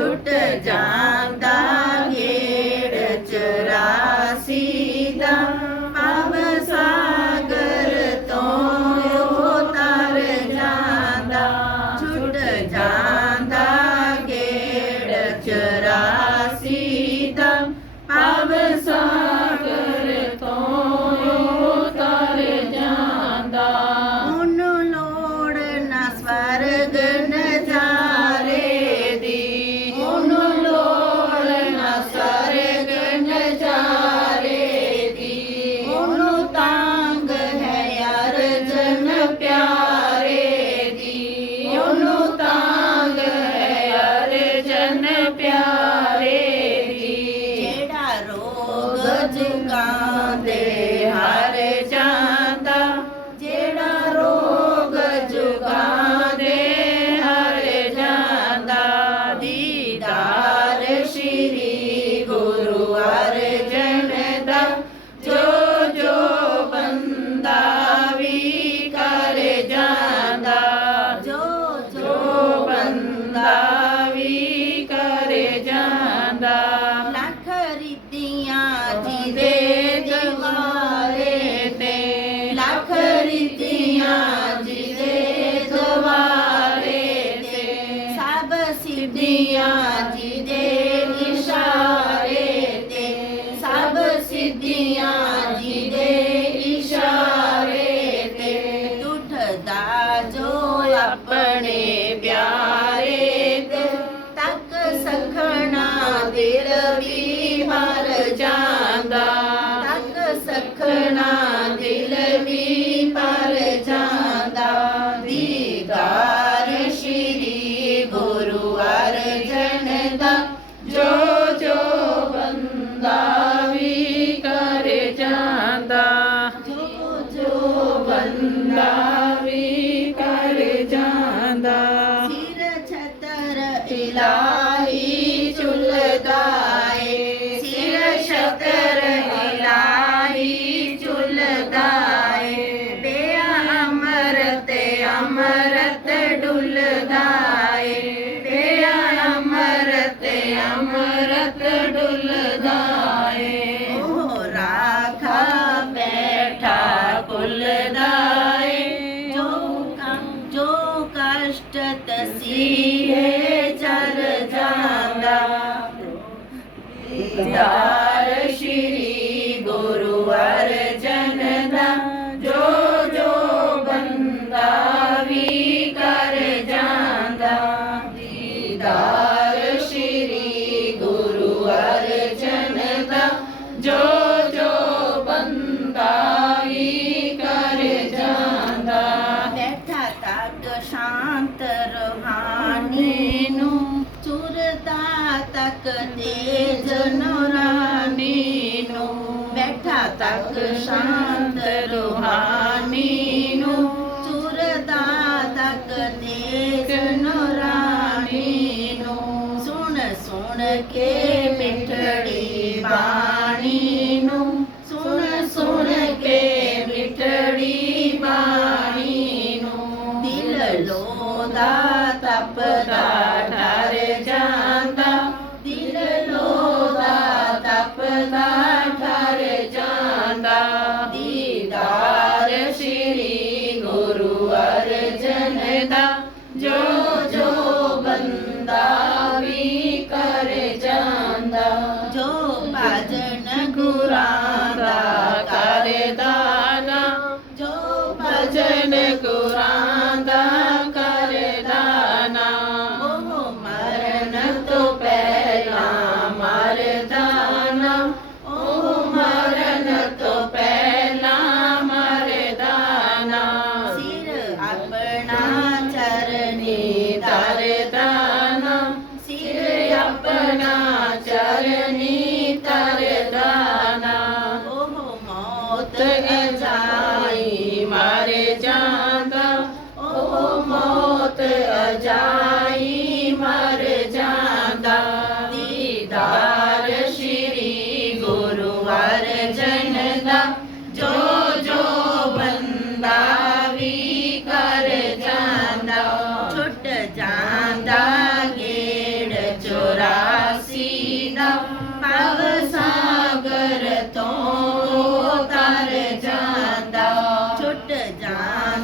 출퇴장 다. दिल भी मर जांदा तक सखना दिल भी पर जांदा दीदार श्री गुरु अर्जन दा जो जो बन्दा भी कर जांदा जो जो बन्दा रख डुल गाए राखा बैठा कुल दाए जो कम जो कष्ट तसी है जर जांगा अन्तर्वाणीनु चुरता तक तेज नुरानीनु बैठा तक शान्त सुन सुन के मिठड़ी बा Amen.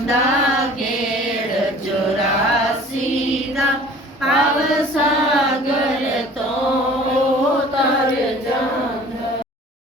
Да.